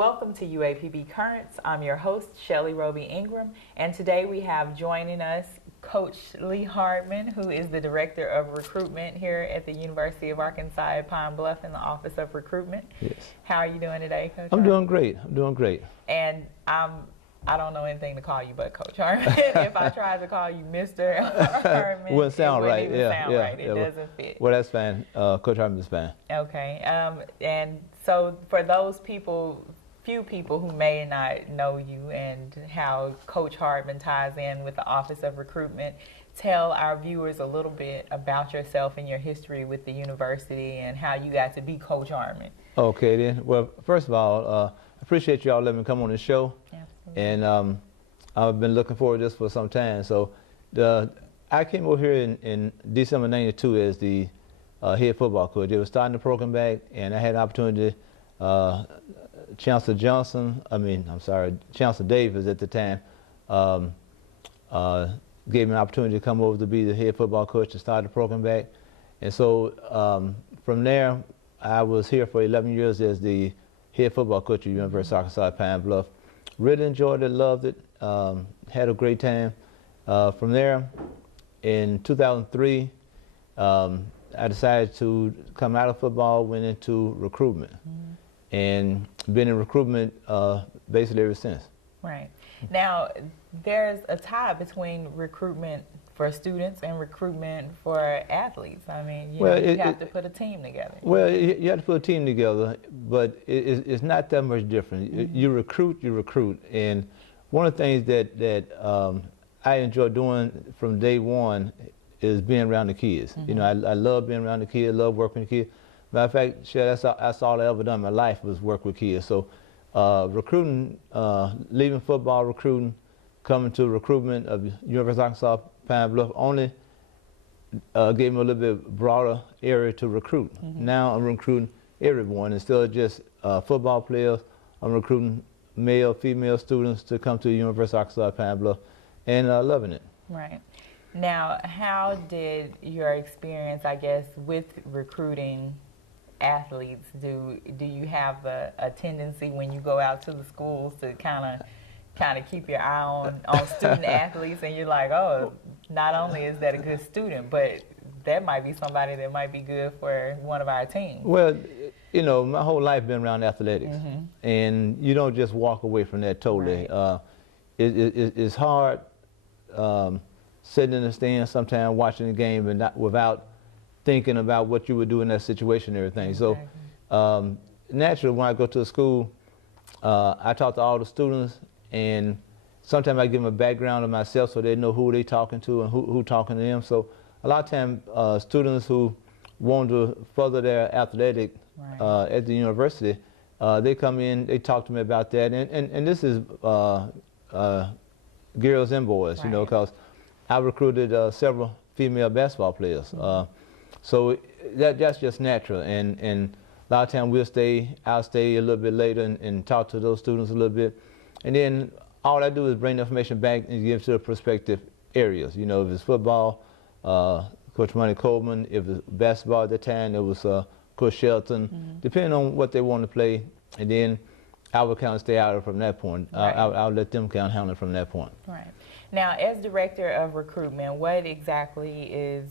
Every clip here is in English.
Welcome to UAPB Currents. I'm your host, SHELLEY ROBY Ingram, and today we have joining us Coach Lee Hardman, who is the Director of Recruitment here at the University of Arkansas at Pine Bluff in the Office of Recruitment. Yes. How are you doing today, Coach? I'm doing great. I'm doing great. And I don't know anything to call you but Coach Hardman. If I tried to call you Mr. Hardman, Wouldn't sound right. It wouldn't sound right. It doesn't fit. Well, that's fine. Coach Hardman is fine. Okay. And so for those people, few people who may not know you and how Coach Hardman ties in with the Office of Recruitment, tell our viewers a little bit about yourself and your history with the university and how you got to be Coach Hardman. Okay, then. Well, first of all, I appreciate you all letting me come on the show. Absolutely. And I've been looking forward to this for some time. So I came over here in December '92 as the head football coach. They were starting the program back, and I had an opportunity. Chancellor Davis at the time gave me an opportunity to come over to be the head football coach to start the program back. And so from there, I was here for 11 years as the head football coach at University of Arkansas at Pine Bluff. Really enjoyed it, loved it, had a great time. From there, in 2003, I decided to come out of football, went into recruitment. And been in recruitment basically ever since. Right. Now, there's a tie between recruitment for students and recruitment for athletes. I mean, you have to put a team together. Well, you have to put a team together, but it's not that much different. You recruit. And one of the things that I enjoy doing from day one is being around the kids. You know, I love being around the kids, love working with the kids. Matter of fact, that's all I ever done in my life was work with kids. So recruiting, leaving football recruiting, coming to recruitment of University of Arkansas Pine Bluff only gave me a little bit broader area to recruit. Now I'm recruiting everyone. Instead of just football players, I'm recruiting male, female students to come to the University of Arkansas Pine Bluff and loving it. Right. Now, how did your experience, I guess, with recruiting athletes, do you have a tendency when you go out to the schools to kind of keep your eye on student athletes, and you're like, oh, not only is that a good student, but that might be somebody that might be good for one of our teams? Well, you know, my whole life been around athletics, and you don't just walk away from that totally. Right. It's hard sitting in the stands sometimes watching the game and not without thinking about what you would do in that situation and everything. Exactly. So naturally, when I go to a school, I talk to all the students, and sometimes I give them a background of myself so they know who they talking to and who talking to them. So a lot of times students who want to further their athletic at the university, they come in, they talk to me about that. And this is girls and boys, you know, because I recruited several female basketball players. So that's just natural, and a lot of times I'll stay a little bit later and talk to those students a little bit, and then all I do is bring the information back and give to the prospective areas. You know, if it's football, Coach Money Coleman; if it's basketball at the time, it was Coach Shelton. Depending on what they want to play, and then I would kind of stay out of it from that point. I'll let them kind of handle it from that point. Right. Now, as Director of Recruitment, what exactly is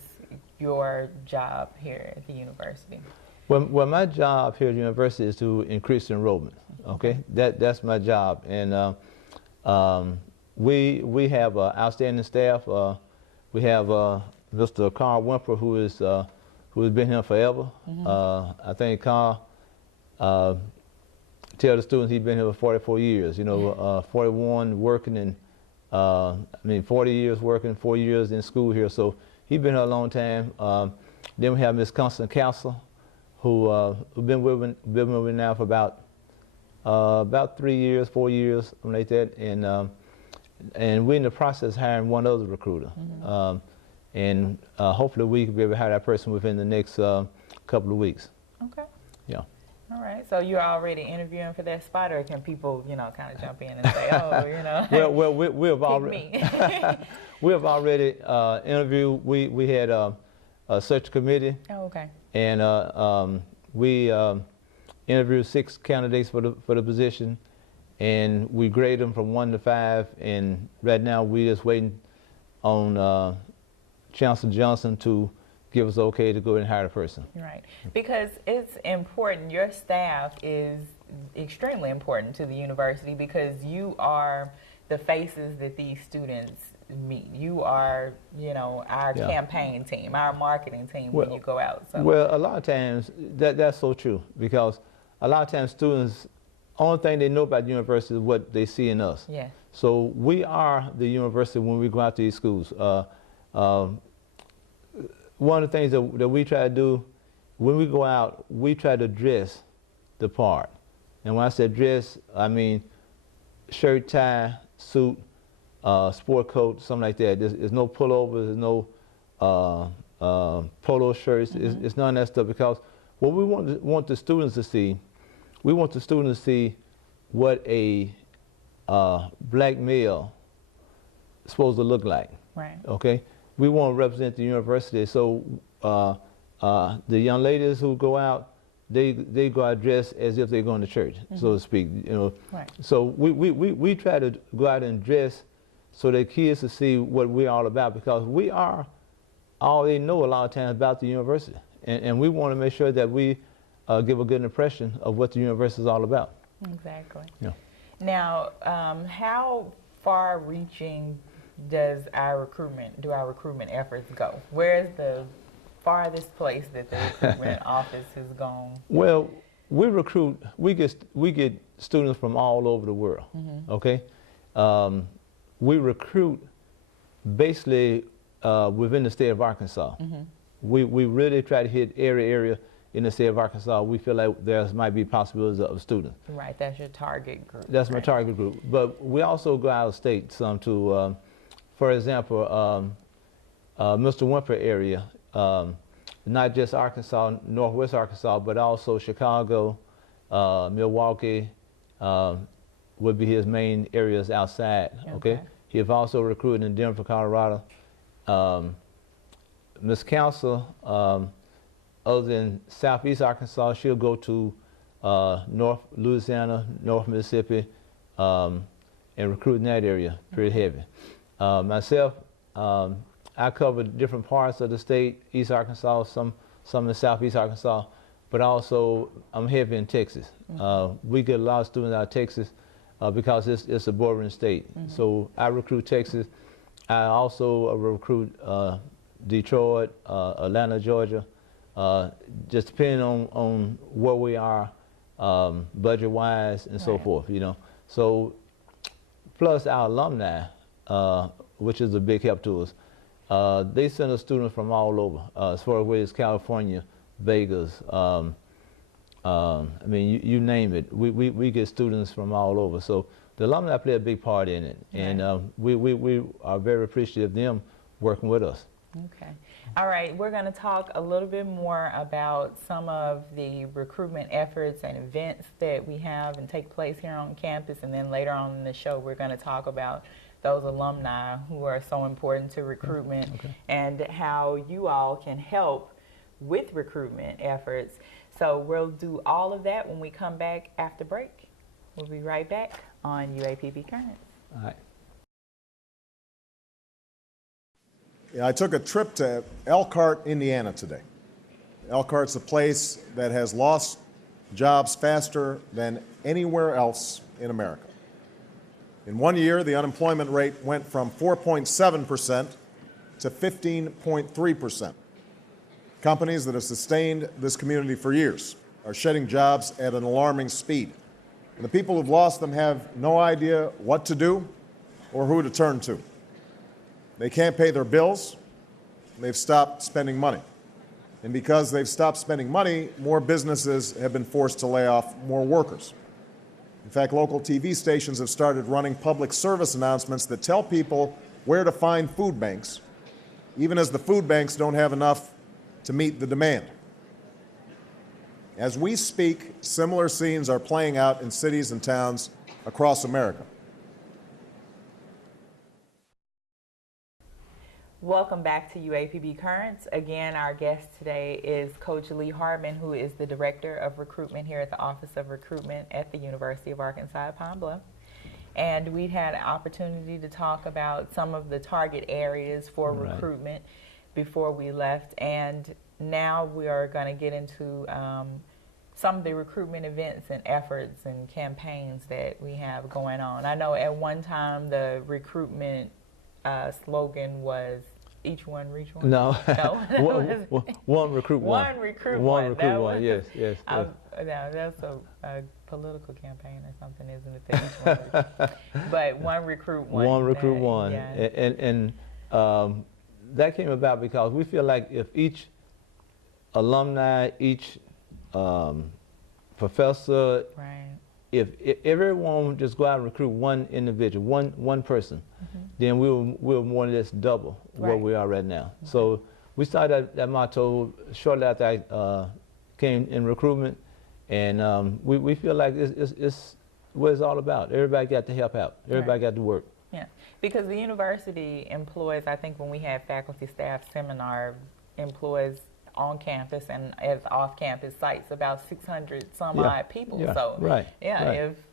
your job here at the university? Well, my job here at the university is to increase enrollment. Okay, that's my job, and we have outstanding staff. We have Mr. Carl Wimper, who has been here forever. I think Carl tell the students he's been here for 44 years. You know, 41 working and 40 years working, 4 years in school here. So he's been here a long time. Then we have Miss Constance Castle, who been with me now for about 3 years, 4 years, something like that. And we're in the process of hiring one other recruiter. And hopefully we can be able to hire that person within the next couple of weeks. Okay. Yeah. All right. So you're already interviewing for that spot, or can people, you know, kind of jump in and say, oh, you know, well, we have already we have already interviewed. We had a search committee. Oh, okay. And we interview 6 candidates for the position, and we grade them from 1 to 5. And right now we're just waiting on Chancellor Johnson to give us okay to go and hire a person. Right, because it's important. Your staff is extremely important to the university because you are the faces that these students meet. You are, you know, our campaign team, our marketing team when you go out. So. Well, a lot of times that's so true, because a lot of times students, only thing they know about the university is what they see in us. Yeah. So we are the university when we go out to these schools. One of the things that we try to do when we go out, we try to dress the part. And when I say dress, I mean shirt, tie, suit, sport coat, something like that. There's no pullovers, there's no polo shirts, it's none of that stuff, because what we want the students to see, we want the students to see what a black male is supposed to look like. Right. Okay. We want to represent the university, so the young ladies who go out, they go out dressed as if they're going to church, so to speak. You know. Right. So we try to go out and dress so that kids to see what we're all about, because we are all they know a lot of times about the university, and we want to make sure that we give a good impression of what the university is all about. Exactly. Yeah. Now, how far-reaching do our recruitment efforts go? Where is the farthest place that the recruitment office has gone? Well, we get students from all over the world. Okay, we recruit basically within the state of Arkansas. We really try to hit every area in the state of Arkansas. We feel like there might be possibilities of students. Right, that's your target group. That's my target group. But we also go out of state some to, for example, Mr. Wimper area, not just Arkansas, Northwest Arkansas, but also Chicago, Milwaukee would be his main areas outside. Okay. He have also recruited in Denver, Colorado. Ms. Council, other than Southeast Arkansas, she'll go to North Louisiana, North Mississippi, and recruit in that area pretty heavy. Myself, I cover different parts of the state, East Arkansas, some in Southeast Arkansas, but also I'm heavy in Texas. We get a lot of students out of Texas because it's a bordering state. So I recruit Texas. I also recruit Detroit, Atlanta, Georgia, just depending on where we are, budget-wise and so forth, you know. So, plus our alumni, which is a big help to us. They send us students from all over, as far away as California, Vegas, I mean, you name it. We get students from all over. So the alumni play a big part in it, and we are very appreciative of them working with us. Okay. All right, we're going to talk a little bit more about some of the recruitment efforts and events that we have and take place here on campus, and then later on in the show we're going to talk about those alumni who are so important to recruitment and how you all can help with recruitment efforts. So we'll do all of that when we come back after break. We'll be right back on UAPB Currents. All right. Yeah, I took a trip to Elkhart, Indiana today. Elkhart's a place that has lost jobs faster than anywhere else in America. In 1 year, the unemployment rate went from 4.7% to 15.3%. Companies that have sustained this community for years are shedding jobs at an alarming speed. And the people who've lost them have no idea what to do or who to turn to. They can't pay their bills, and they've stopped spending money. And because they've stopped spending money, more businesses have been forced to lay off more workers. In fact, local TV stations have started running public service announcements that tell people where to find food banks, even as the food banks don't have enough to meet the demand. As we speak, similar scenes are playing out in cities and towns across America. Welcome back to UAPB Currents. Again, our guest today is Coach Lee Hardman, who is the Director of Recruitment here at the Office of Recruitment at the University of Arkansas at Pine Bluff. And we've had an opportunity to talk about some of the target areas for recruitment before we left. And now we are going to get into some of the recruitment events and efforts and campaigns that we have going on. I know at one time the recruitment slogan was each one reach one. No, one recruit one. One recruit one. one. Recruit one. Yes. Now that's a political campaign or something, isn't it? That each one but one recruit one. One recruit one. Yeah. And that came about because we feel like if each alumni, each professor, if everyone would just go out and recruit one individual, one person, then we'll more or less double where we are right now. So we started that motto shortly after I came in recruitment, and we feel like it's what it's all about. Everybody got to help out. Everybody got to work. Yeah, because the university employs, I think when we had faculty staff seminar, employs on campus and as off-campus sites about 600 some odd people. So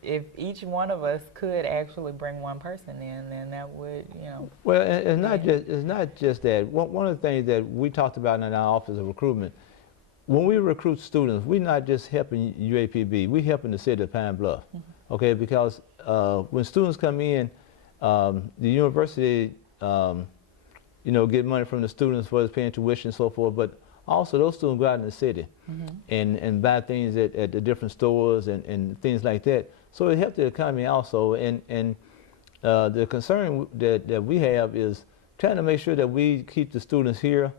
if each one of us could actually bring one person in, then that would, Well, it's not just that. One of the things that we talked about in our Office of Recruitment, when we recruit students, we're not just helping UAPB, we're helping the city of Pine Bluff. Okay, because when students come in, the university, get money from the students for paying tuition and so forth, but also those students go out in the city and buy things at the different stores and things like that. So it helps the economy also. And the concern that we have is trying to make sure that we keep the students here,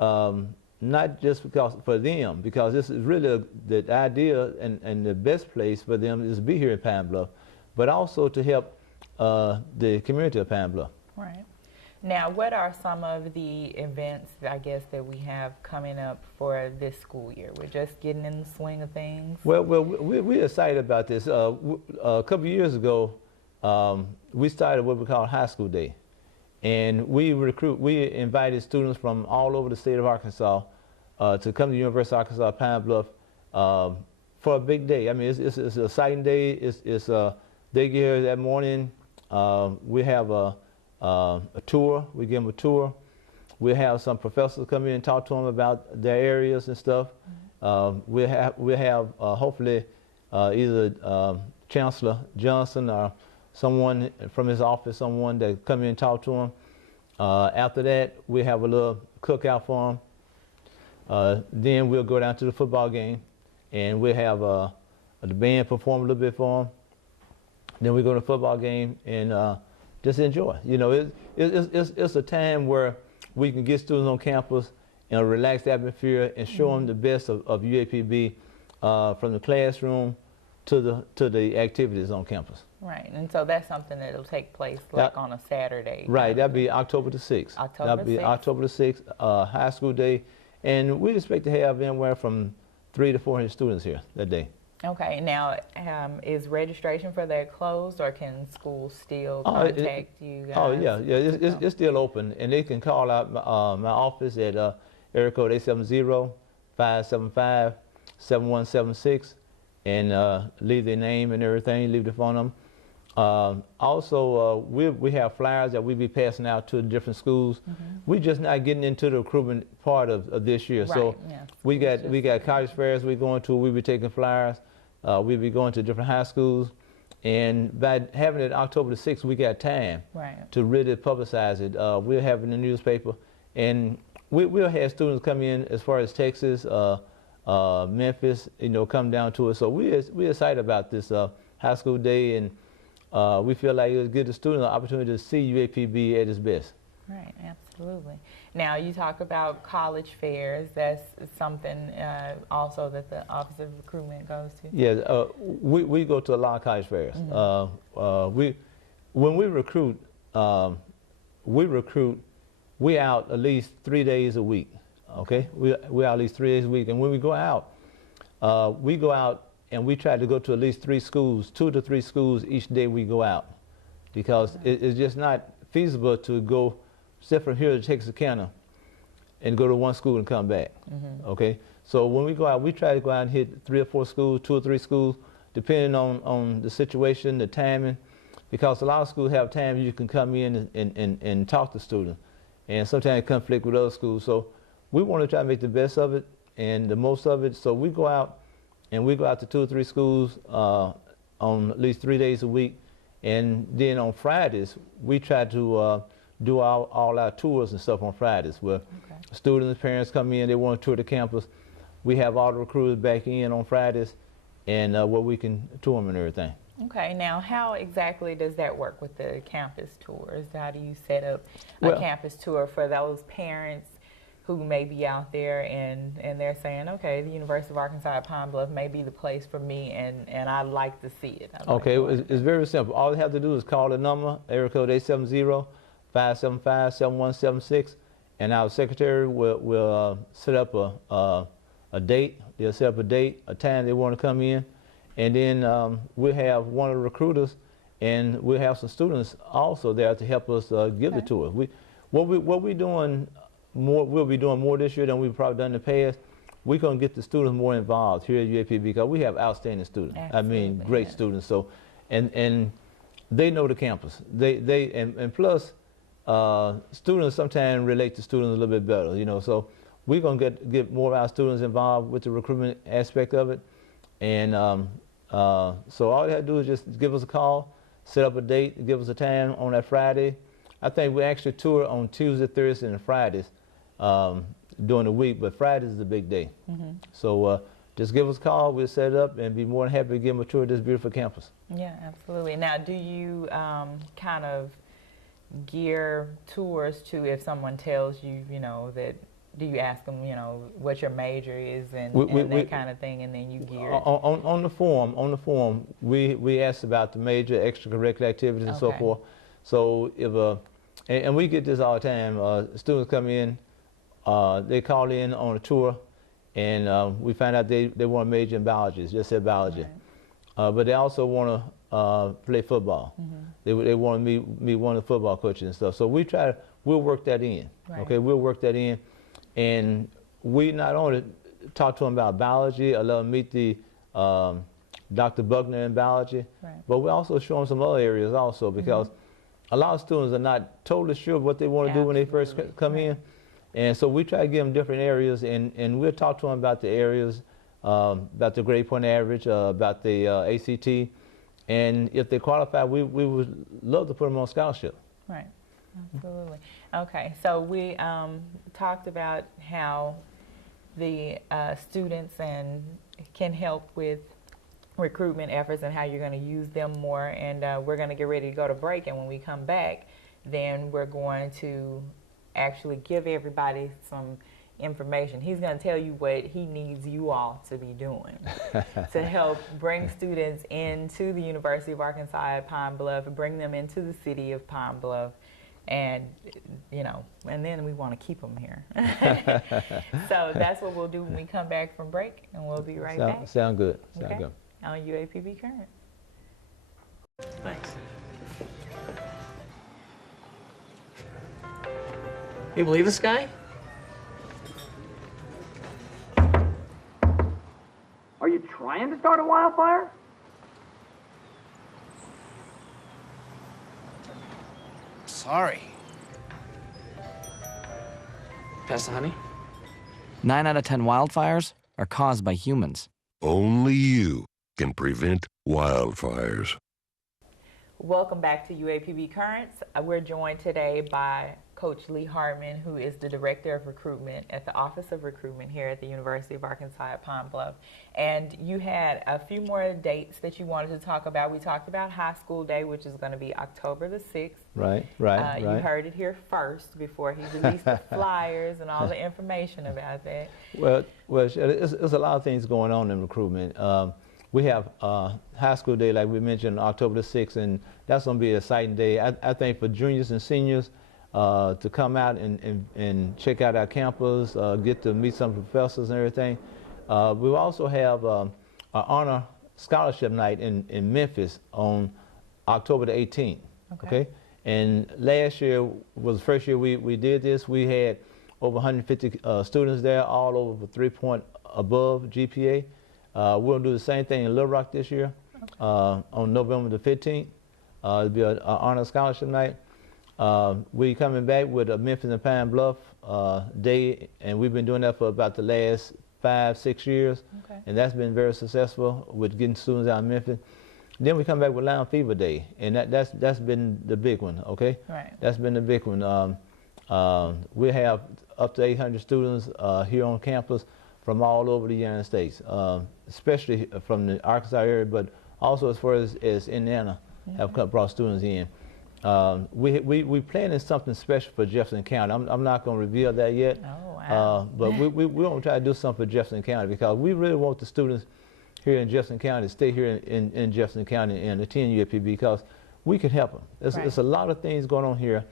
not just because for them, because this is really the idea and the best place for them is to be here in Pine Bluff, but also to help the community of Pine Bluff. Right. Now, what are some of the events, I guess, that we have coming up for this school year? We're just getting in the swing of things. Well, we're excited about this. A couple of years ago, we started what we call High School Day. And we invited students from all over the state of Arkansas to come to the University of Arkansas Pine Bluff for a big day. I mean, it's an exciting day. They get here that morning. We have a tour. We give them a tour. We'll have some professors come in and talk to them about their areas and stuff. We'll have hopefully either Chancellor Johnson or someone from his office, someone that come in and talk to them. After that, we have a little cookout for them. Then we'll go down to the football game, and we'll have the band perform a little bit for them. Then we go to the football game and just enjoy. It's a time where we can get students on campus in a relaxed atmosphere and show them the best of UAPB from the classroom to the activities on campus. Right, and so that's something that will take place like on a Saturday. Right, that'll be October the 6th. That'll be October the 6th, High School Day, and we expect to have anywhere from 300 to 400 students here that day. Okay, now is registration for that closed, or can schools still contact you guys? Oh yeah, it's still open, and they can call out my office at area code 870-575-7176 and leave their name and everything, leave the phone number. Also, we have flyers that we be passing out to different schools. We're just not getting into the recruitment part of this year. Right, so we got college fairs we're going to. We'll be taking flyers. We'll be going to different high schools. And by having it October the 6th, we got time to really publicize it. We'll have it in the newspaper. And we'll have students come in as far as Texas, Memphis, come down to it. So we're excited about this high school day, and we feel like it'll give the student an opportunity to see UAPB at its best. Right, absolutely. Now, you talk about college fairs. That's something also that the Office of Recruitment goes to? Yeah, we go to a lot of college fairs. When we recruit, we out at least 3 days a week, okay? We out at least 3 days a week. And when we go out and we try to go to at least 3 schools, 2 to 3 schools each day we go out, because it's just not feasible to go sit from here to Texarkana and go to one school and come back. Okay, so when we go out, we try to go out and hit 3 or 4 schools, 2 or 3 schools, depending on the situation, the timing, because a lot of schools have times you can come in and talk to students, and sometimes conflict with other schools. So we want to try to make the best of it and the most of it. So we go out to 2 or 3 schools on at least 3 days a week, and then on Fridays we try to do all our tours and stuff on Fridays, where students, parents come in, they want to tour the campus. We have all the recruiters back in on Fridays, and where we can tour them and everything. Okay, now how exactly does that work with the campus tours? How do you set up a campus tour for those parents who may be out there and they're saying, okay, the University of Arkansas at Pine Bluff may be the place for me, and I'd like to see it. Okay, it's very simple. All they have to do is call the number, area code 870-575-7176, and our secretary will set up a date. They'll set up a date, a time they want to come in, and then we'll have one of the recruiters, and we'll have some students also there to help us give the tour. We'll be doing more this year than we've probably done in the past. We're going to get the students more involved here at UAPB because we have outstanding students. Absolutely, I mean, great students. So, and they know the campus. And plus, students sometimes relate to students a little bit better, you know. So we're going to get more of our students involved with the recruitment aspect of it. And so all they have to do is just give us a call, set up a date, give us a time on that Friday. I think we actually tour on Tuesday, Thursday, and Fridays during the week, but Fridays is a big day. So just give us a call, we'll set it up, and be more than happy to give them a tour of this beautiful campus. Yeah, absolutely. Now, do you kind of gear tours to, if someone tells you, you know, that, do you ask them, you know, what your major is and that kind of thing, and then you gear it? On the form, we ask about the major, extracurricular activities, and so forth. So if and we get this all the time. Students come in, they call in on a tour, and we find out they want to major in biology, just said biology. But they also want to play football. They want to meet one of the football coaches and stuff. So we'll work that in. Okay, we'll work that in, and we not only talk to them about biology, or let them meet the Dr. Buckner in biology, but we also show them some other areas also, because a lot of students are not totally sure what they want to do when they first come in. And so we try to give them different areas, and we'll talk to them about the areas, about the grade point average, about the ACT. And if they qualify, we would love to put them on scholarship. Right, absolutely. Okay, so we talked about how the students can help with recruitment efforts and how you're going to use them more, and we're going to get ready to go to break, and when we come back, then we're going to actually give everybody some information. He's going to tell you what he needs you all to be doing to help bring students into the University of Arkansas at Pine Bluff, bring them into the city of Pine Bluff, and you know, and then we want to keep them here. So that's what we'll do when we come back from break, and we'll be right back. Sound good. Sound good. On UAPB Currents. Thanks. You believe this guy? Are you trying to start a wildfire? Sorry. Pass the honey? 9 out of 10 wildfires are caused by humans. Only you can prevent wildfires. Welcome back to UAPB Currents. We're joined today by Coach Lee Hardman, who is the Director of Recruitment at the Office of Recruitment here at the University of Arkansas at Pine Bluff. And you had a few more dates that you wanted to talk about. We talked about High School Day, which is going to be October the 6th. Right. You heard it here first before he released the flyers and all the information about that. Well, there's a lot of things going on in recruitment. We have High School Day, like we mentioned, October the 6th, and that's going to be an exciting day. I think for juniors and seniors to come out and check out our campus, get to meet some professors and everything. We also have an honor scholarship night in Memphis on October the 18th. Okay. And last year was the first year we did this. We had over 150 students there, all over 3-point above GPA. We'll do the same thing in Little Rock this year on November the 15th. It'll be an honor scholarship night. We coming back with a Memphis and Pine Bluff day, and we've been doing that for about the last 5-6 years, and that's been very successful with getting students out of Memphis. Then we come back with Lounge Fever Day, and that's been the big one, okay? Right. That's been the big one. We have up to 800 students here on campus from all over the United States, especially from the Arkansas area, but also as far as Indiana have brought students in. We planning something special for Jefferson County. I'm not going to reveal that yet. Oh, wow. But we want to try to do something for Jefferson County because we really want the students here in Jefferson County to stay here in Jefferson County and attend UAPB because we can help them. There's a lot of things going on here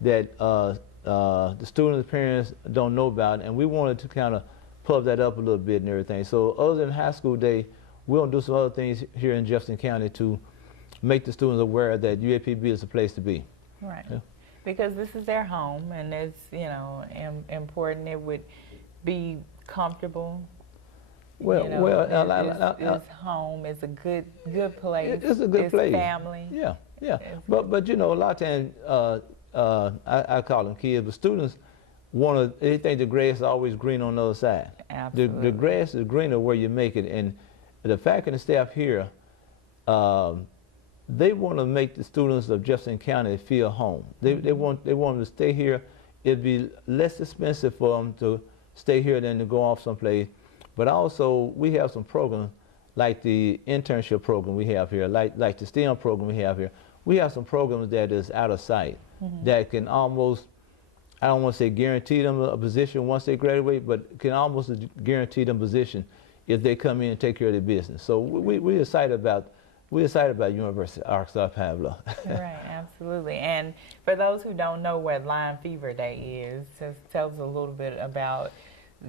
that the students and parents don't know about, and we wanted to kind of pub that up a little bit and everything. So other than high school day, we'll do some other things here in Jefferson County to make the students aware that UAPB is a place to be. Right. Yeah. Because this is their home, and it's, you know, important. It would be comfortable. Well, you know, it's home. It's a good place. It's a good place. Family. Yeah, yeah. But you know, a lot of times I call them kids, but students they think the grass is always green on the other side. Absolutely. The grass is greener where you make it, and the faculty and staff here, they want to make the students of Jefferson County feel home. They want them to stay here. It'd be less expensive for them to stay here than to go off someplace. But also, we have some programs like the internship program we have here, like the STEM program we have here. We have some programs that is out of sight that can almost, I don't want to say guarantee them a position once they graduate, but can almost guarantee them a position if they come in and take care of their business. So we're excited about University of Arkansas Pine Bluff. Right, absolutely. And for those who don't know what Lounge Fever Day is, just tell us a little bit about,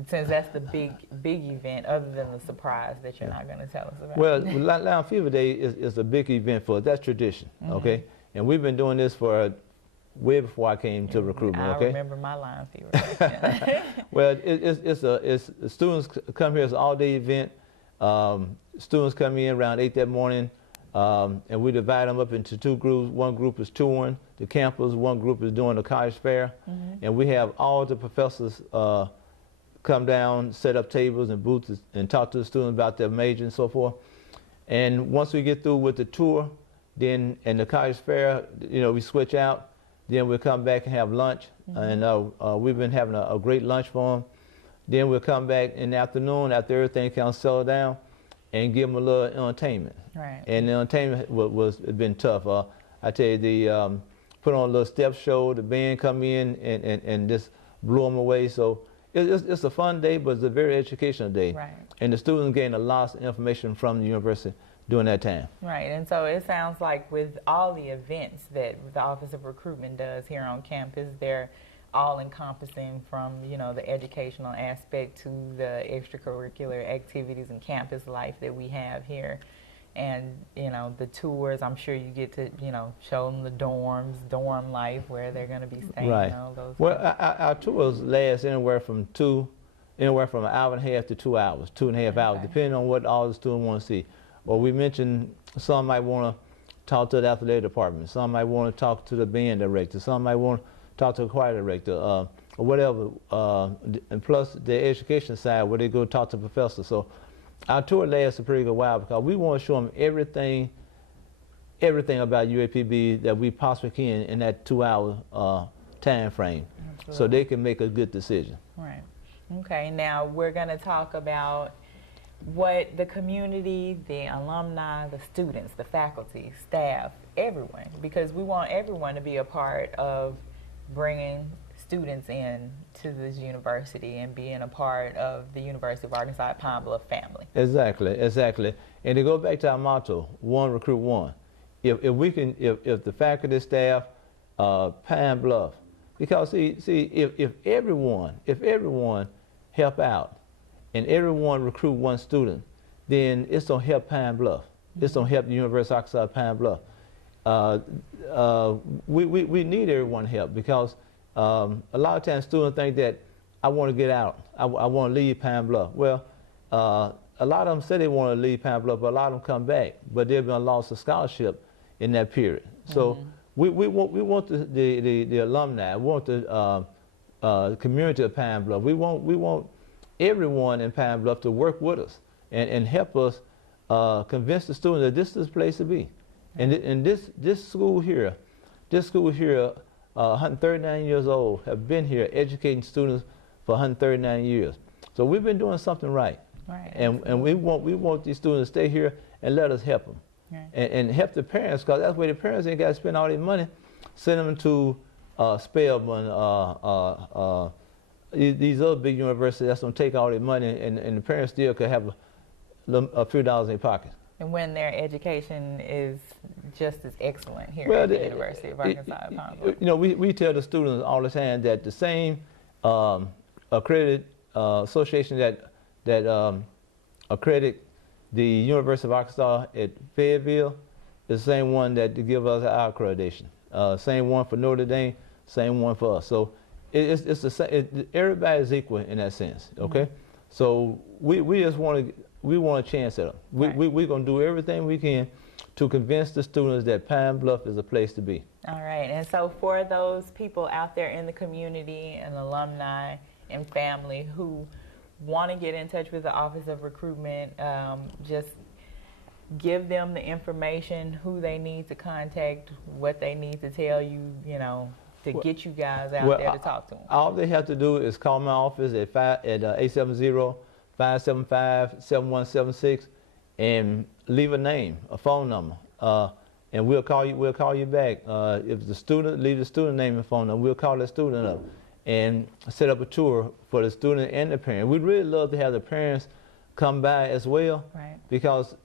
since that's the big event, other than the surprise that you're not going to tell us about. Well, Lounge Fever Day is a big event for us. That's tradition, okay? And we've been doing this for way before I came to recruitment, okay? I remember my Lounge Fever Day. Well, students come here. It's an all-day event. Students come in around 8 that morning, and we divide them up into two groups. One group is touring the campus. One group is doing the college fair. And we have all the professors come down, set up tables and booths, and talk to the students about their major and so forth. And once we get through with the tour, then in the college fair, you know, we switch out. Then we'll come back and have lunch. And we've been having a great lunch for them. Then we'll come back in the afternoon after everything kind of settled down and give them a little entertainment. Right. And the entertainment was been tough. I tell you, the put on a little step show. The band come in and just blew them away. So it's a fun day, but it's a very educational day. Right. And the students gain a lot of information from the university during that time. Right, and so it sounds like with all the events that the Office of Recruitment does here on campus, they're all encompassing from, you know, the educational aspect to the extracurricular activities and campus life that we have here. And, you know, the tours, I'm sure you get to, you know, show them the dorms, dorm life, where they're going to be staying. Right. And all those well, our tours last anywhere from an hour and a half to 2 hours, 2.5 hours, depending on what all the students want to see. Or we mentioned some might want to talk to the athletic department, some might want to talk to the band director, some might want to talk to the choir director, or whatever. And plus the education side where they go talk to professors. So our tour lasts a pretty good while because we want to show them everything about UAPB that we possibly can in that 2-hour time frame. Absolutely. So they can make a good decision. Right. Okay, now we're going to talk about what the community, the alumni, the students, the faculty, staff, everyone, because we want everyone to be a part of bringing students in to this university and being a part of the University of Arkansas at Pine Bluff family. Exactly, exactly. And to go back to our motto, one recruit one. If the faculty, staff, Pine Bluff, because see, if everyone help out and everyone recruit one student, then it's gonna help Pine Bluff. It's gonna help the University of Arkansas Pine Bluff. we need everyone's help because a lot of times students think that I want to get out, I want to leave Pine Bluff. Well, a lot of them say they want to leave Pine Bluff, but a lot of them come back, but they've been lost a scholarship in that period. So we want the alumni, we want the community of Pine Bluff. We want everyone in Pine Bluff to work with us and help us convince the students that this is the place to be. And this school here, 139 years old, have been here educating students for 139 years. So we've been doing something right. And we want these students to stay here and let us help them. And help the parents, because that's where the parents ain't got to spend all their money, send them to Spelman, these other big universities that's going to take all their money, and the parents still could have a few dollars in their pocket. And when their education is just as excellent here at the University of Arkansas. You know, we tell the students all the time that the same accredited association that accredit the University of Arkansas at Fayetteville is the same one that give us our accreditation. Same one for Notre Dame, same one for us. So it's the same. Everybody's equal in that sense. Okay, so we just want a chance at them. We're going to do everything we can to convince the students that Pine Bluff is a place to be. All right, and so for those people out there in the community and alumni and family who want to get in touch with the Office of Recruitment, just give them the information, who they need to contact, what they need to tell you, you know, to get you guys out there to talk to them. All they have to do is call my office at 870-575-7176 and leave a name, a phone number, and we'll call you back. If the student, leave the student name and phone number, we'll call the student up and set up a tour for the student and the parent. We'd really love to have the parents come by as well, because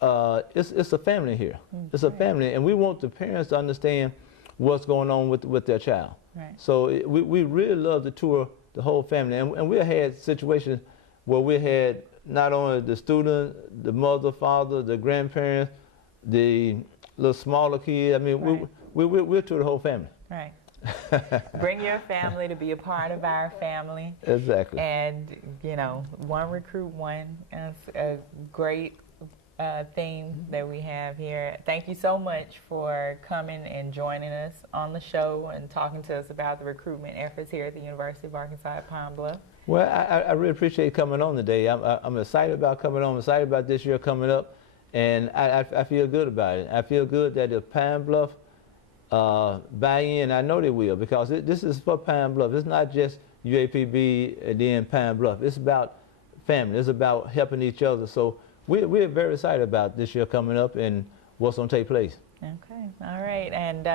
it's a family here. It's a family, and we want the parents to understand what's going on with their child. So we really love to tour the whole family, and we had situations where we had not only the student, the mother, father, the grandparents, the little smaller kids. I mean, we'll tour the whole family. Bring your family to be a part of our family. Exactly. And, you know, one recruit one is a great theme that we have here. Thank you so much for coming and joining us on the show and talking to us about the recruitment efforts here at the University of Arkansas at Pine Bluff. Well, I really appreciate coming on today. I'm excited about coming on. I'm excited about this year coming up, and I feel good about it. I feel good that if Pine Bluff buy in, I know they will, because this is for Pine Bluff. It's not just UAPB and then Pine Bluff. It's about family. It's about helping each other. So we're very excited about this year coming up and what's going to take place. Okay, all right, and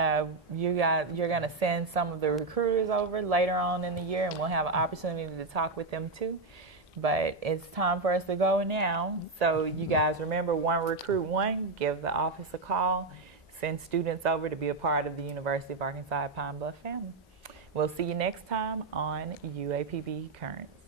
you're going to send some of the recruiters over later on in the year, and we'll have an opportunity to talk with them too. But it's time for us to go now. So you guys remember, one recruit one, give the office a call. Send students over to be a part of the University of Arkansas at Pine Bluff family. We'll see you next time on UAPB Currents.